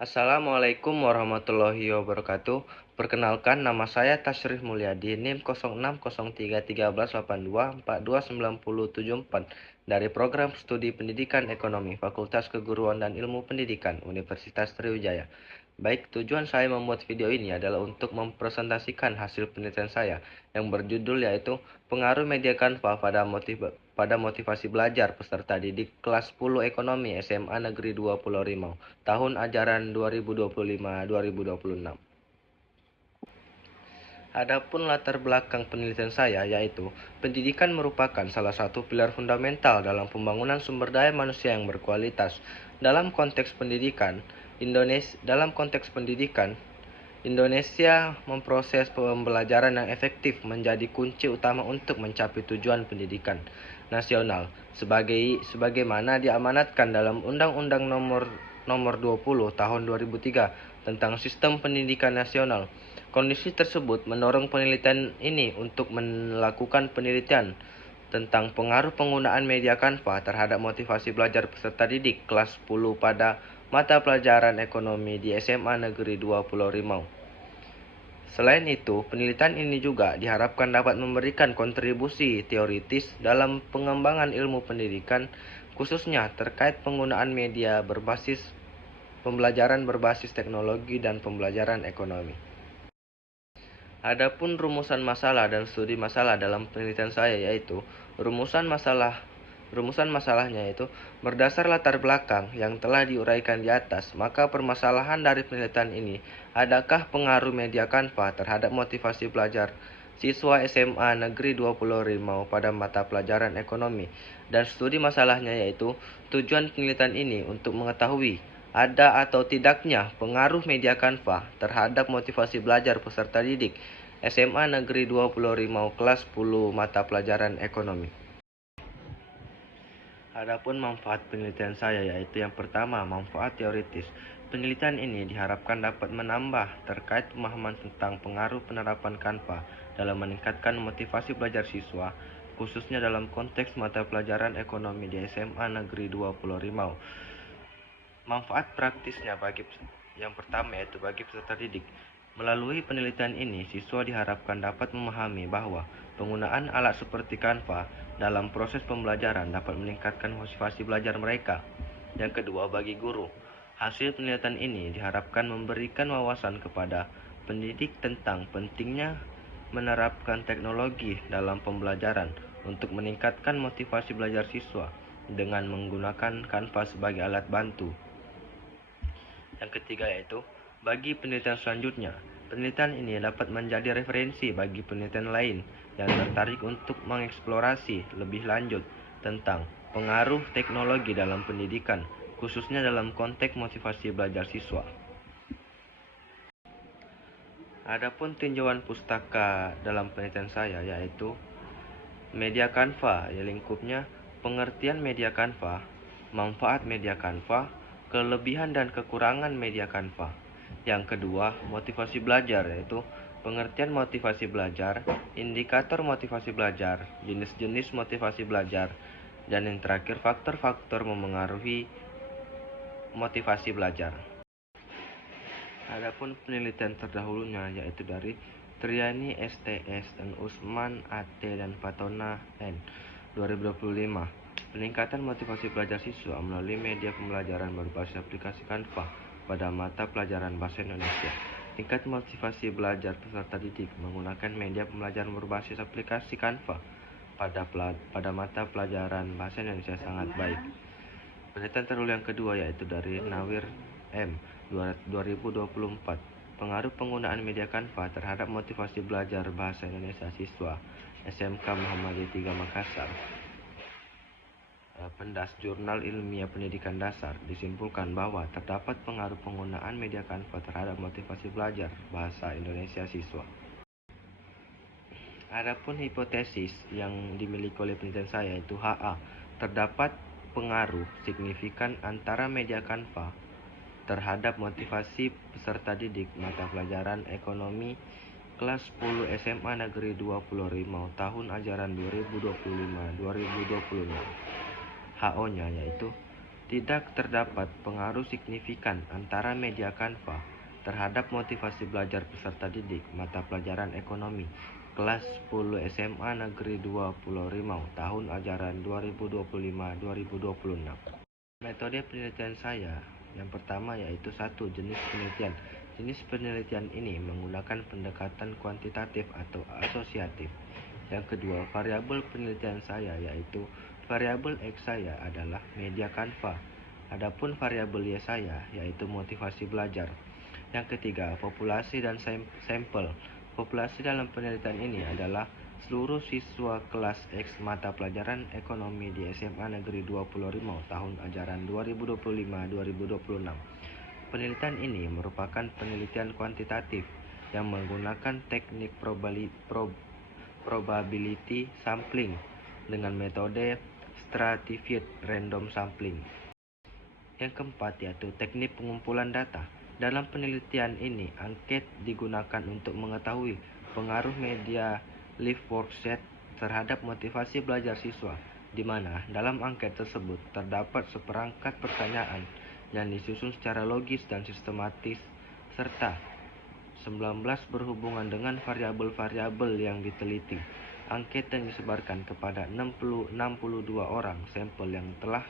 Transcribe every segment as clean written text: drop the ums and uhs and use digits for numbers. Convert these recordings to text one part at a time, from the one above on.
Assalamualaikum warahmatullahi wabarakatuh. Perkenalkan, nama saya Tashrif Mulyadi, NIM 06031382429074 dari Program Studi Pendidikan Ekonomi Fakultas Keguruan dan Ilmu Pendidikan Universitas Sriwijaya. Baik, tujuan saya membuat video ini adalah untuk mempresentasikan hasil penelitian saya yang berjudul yaitu pengaruh media Canva pada motivasi belajar peserta didik kelas 10 Ekonomi SMA Negeri 2 Pulau Rimau tahun ajaran 2025-2026. Adapun latar belakang penelitian saya yaitu pendidikan merupakan salah satu pilar fundamental dalam pembangunan sumber daya manusia yang berkualitas. Dalam konteks pendidikan, Indonesia memproses pembelajaran yang efektif menjadi kunci utama untuk mencapai tujuan pendidikan nasional sebagaimana diamanatkan dalam Undang-Undang Nomor 20 Tahun 2003 tentang Sistem Pendidikan Nasional. Kondisi tersebut mendorong penelitian ini untuk melakukan penelitian tentang pengaruh penggunaan media Canva terhadap motivasi belajar peserta didik kelas 10 pada mata pelajaran ekonomi di SMA Negeri 2 Pulau Rimau. Selain itu, penelitian ini juga diharapkan dapat memberikan kontribusi teoritis dalam pengembangan ilmu pendidikan, khususnya terkait penggunaan media pembelajaran berbasis teknologi dan pembelajaran ekonomi. Adapun rumusan masalah dan studi masalah dalam penelitian saya yaitu rumusan masalahnya yaitu berdasar latar belakang yang telah diuraikan di atas, maka permasalahan dari penelitian ini adakah pengaruh media Canva terhadap motivasi belajar siswa SMA Negeri 2 Pulau Rimau pada mata pelajaran ekonomi, dan studi masalahnya yaitu tujuan penelitian ini untuk mengetahui ada atau tidaknya pengaruh media Canva terhadap motivasi belajar peserta didik SMA Negeri 2 Pulau Rimau kelas 10 mata pelajaran ekonomi. Adapun manfaat penelitian saya yaitu yang pertama, manfaat teoritis. Penelitian ini diharapkan dapat menambah terkait pemahaman tentang pengaruh penerapan Canva dalam meningkatkan motivasi belajar siswa, khususnya dalam konteks mata pelajaran ekonomi di SMA Negeri 2 Pulau Rimau. Manfaat praktisnya yang pertama yaitu bagi peserta didik. Melalui penelitian ini, siswa diharapkan dapat memahami bahwa penggunaan alat seperti Canva dalam proses pembelajaran dapat meningkatkan motivasi belajar mereka. Yang kedua, bagi guru. Hasil penelitian ini diharapkan memberikan wawasan kepada pendidik tentang pentingnya menerapkan teknologi dalam pembelajaran untuk meningkatkan motivasi belajar siswa dengan menggunakan Canva sebagai alat bantu. Yang ketiga yaitu, bagi penelitian selanjutnya, penelitian ini dapat menjadi referensi bagi penelitian lain yang tertarik untuk mengeksplorasi lebih lanjut tentang pengaruh teknologi dalam pendidikan, khususnya dalam konteks motivasi belajar siswa. Adapun tinjauan pustaka dalam penelitian saya yaitu media Canva, lingkupnya pengertian media Canva, manfaat media Canva, kelebihan dan kekurangan media Canva. Yang kedua, motivasi belajar, yaitu pengertian motivasi belajar, indikator motivasi belajar, jenis-jenis motivasi belajar, dan yang terakhir faktor-faktor memengaruhi motivasi belajar. Adapun penelitian terdahulunya yaitu dari Triani STS dan Usman AT dan Fatona N 2025. Peningkatan motivasi belajar siswa melalui media pembelajaran berbasis aplikasi Canva pada mata pelajaran Bahasa Indonesia. Tingkat motivasi belajar peserta didik menggunakan media pembelajaran berbasis aplikasi Canva pada mata pelajaran Bahasa Indonesia sangat baik. Penelitian terdahulu yang kedua yaitu dari Nawir M 2024. Pengaruh penggunaan media Canva terhadap motivasi belajar Bahasa Indonesia siswa SMK Muhammadiyah 3 Makassar. Pendas Jurnal Ilmiah Pendidikan Dasar disimpulkan bahwa terdapat pengaruh penggunaan media Canva terhadap motivasi belajar Bahasa Indonesia siswa. Adapun hipotesis yang dimiliki oleh penelitian saya yaitu HA, terdapat pengaruh signifikan antara media Canva terhadap motivasi peserta didik mata pelajaran ekonomi kelas 10 SMA Negeri 2 Pulau Rimau tahun ajaran 2025-2026. HO-nya yaitu Tidak terdapat pengaruh signifikan antara media Canva terhadap motivasi belajar peserta didik mata pelajaran ekonomi kelas 10 SMA Negeri 2 Pulau Rimau tahun ajaran 2025-2026. Metode penelitian saya yang pertama yaitu satu, jenis penelitian. Jenis penelitian ini menggunakan pendekatan kuantitatif atau asosiatif. Yang kedua, variabel penelitian saya yaitu variabel X saya adalah media Canva. Adapun variabel Y saya yaitu motivasi belajar. Yang ketiga, populasi dan sampel. Populasi dalam penelitian ini adalah seluruh siswa kelas X mata pelajaran ekonomi di SMA Negeri 2 Pulau Rimau tahun ajaran 2025-2026. Penelitian ini merupakan penelitian kuantitatif yang menggunakan teknik probability sampling dengan metode stratified random sampling. Yang keempat yaitu teknik pengumpulan data. Dalam penelitian ini, angket digunakan untuk mengetahui pengaruh media live worksheet terhadap motivasi belajar siswa, di mana dalam angket tersebut terdapat seperangkat pertanyaan yang disusun secara logis dan sistematis, serta 19 berhubungan dengan variabel-variabel yang diteliti. Angket yang disebarkan kepada 62 orang sampel yang telah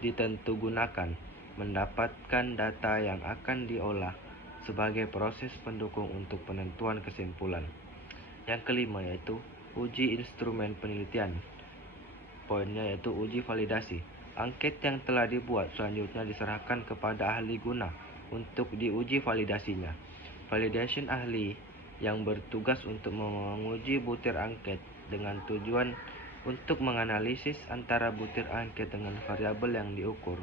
ditentugunakan mendapatkan data yang akan diolah sebagai proses pendukung untuk penentuan kesimpulan. Yang kelima yaitu uji instrumen penelitian. Poinnya yaitu uji validasi. Angket yang telah dibuat selanjutnya diserahkan kepada ahli guna untuk diuji validasinya. Validation ahli yang bertugas untuk menguji butir angket dengan tujuan untuk menganalisis antara butir angket dengan variabel yang diukur.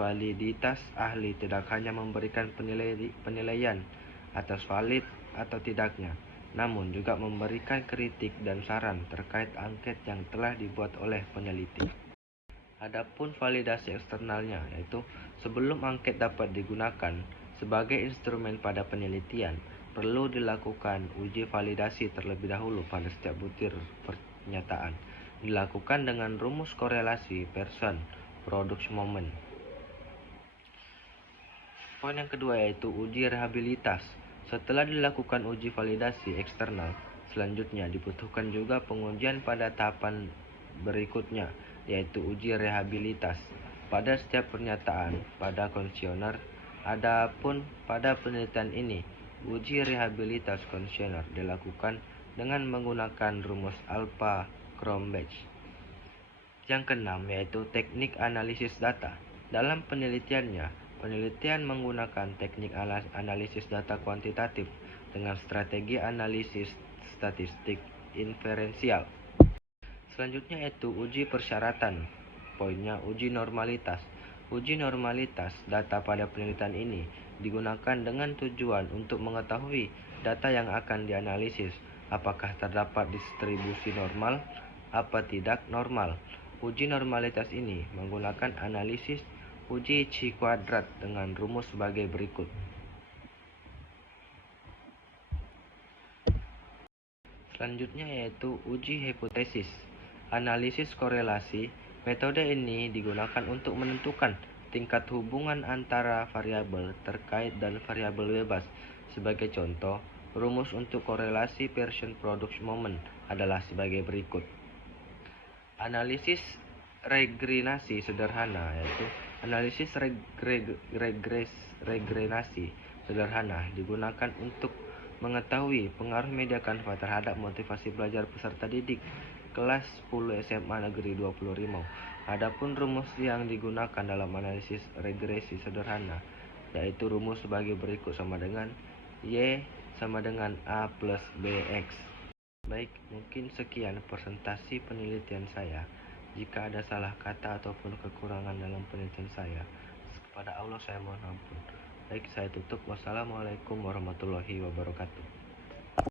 Validitas ahli tidak hanya memberikan penilaian atas valid atau tidaknya, namun juga memberikan kritik dan saran terkait angket yang telah dibuat oleh peneliti. Adapun validasi eksternalnya yaitu sebelum angket dapat digunakan sebagai instrumen pada penelitian, perlu dilakukan uji validasi terlebih dahulu pada setiap butir pernyataan. Dilakukan dengan rumus korelasi person product moment. Poin yang kedua yaitu uji rehabilitas. Setelah dilakukan uji validasi eksternal, selanjutnya dibutuhkan juga pengujian pada tahapan berikutnya, yaitu uji rehabilitas pada setiap pernyataan pada kuesioner. Adapun pada penelitian ini, uji rehabilitas kuesioner dilakukan dengan menggunakan rumus alpha Cronbach. Yang keenam yaitu teknik analisis data. Dalam penelitiannya, penelitian menggunakan teknik analisis data kuantitatif dengan strategi analisis statistik inferensial. Selanjutnya yaitu uji persyaratan. Poinnya uji normalitas. Uji normalitas data pada penelitian ini digunakan dengan tujuan untuk mengetahui data yang akan dianalisis apakah terdapat distribusi normal apa tidak normal. Uji normalitas ini menggunakan analisis uji Chi kuadrat dengan rumus sebagai berikut. Selanjutnya yaitu uji hipotesis. Analisis korelasi. Metode ini digunakan untuk menentukan tingkat hubungan antara variabel terkait dan variabel bebas. Sebagai contoh, rumus untuk korelasi person product moment adalah sebagai berikut. Analisis regressi sederhana yaitu analisis regressi sederhana digunakan untuk mengetahui pengaruh media Canva terhadap motivasi belajar peserta didik kelas 10 SMA Negeri 2 Pulau Rimau. Adapun rumus yang digunakan dalam analisis regresi sederhana yaitu rumus sebagai berikut sama dengan Y sama dengan A plus BX. Baik, mungkin sekian presentasi penelitian saya. Jika ada salah kata ataupun kekurangan dalam penelitian saya, kepada Allah saya mohon ampun. Baik, saya tutup. Wassalamualaikum warahmatullahi wabarakatuh.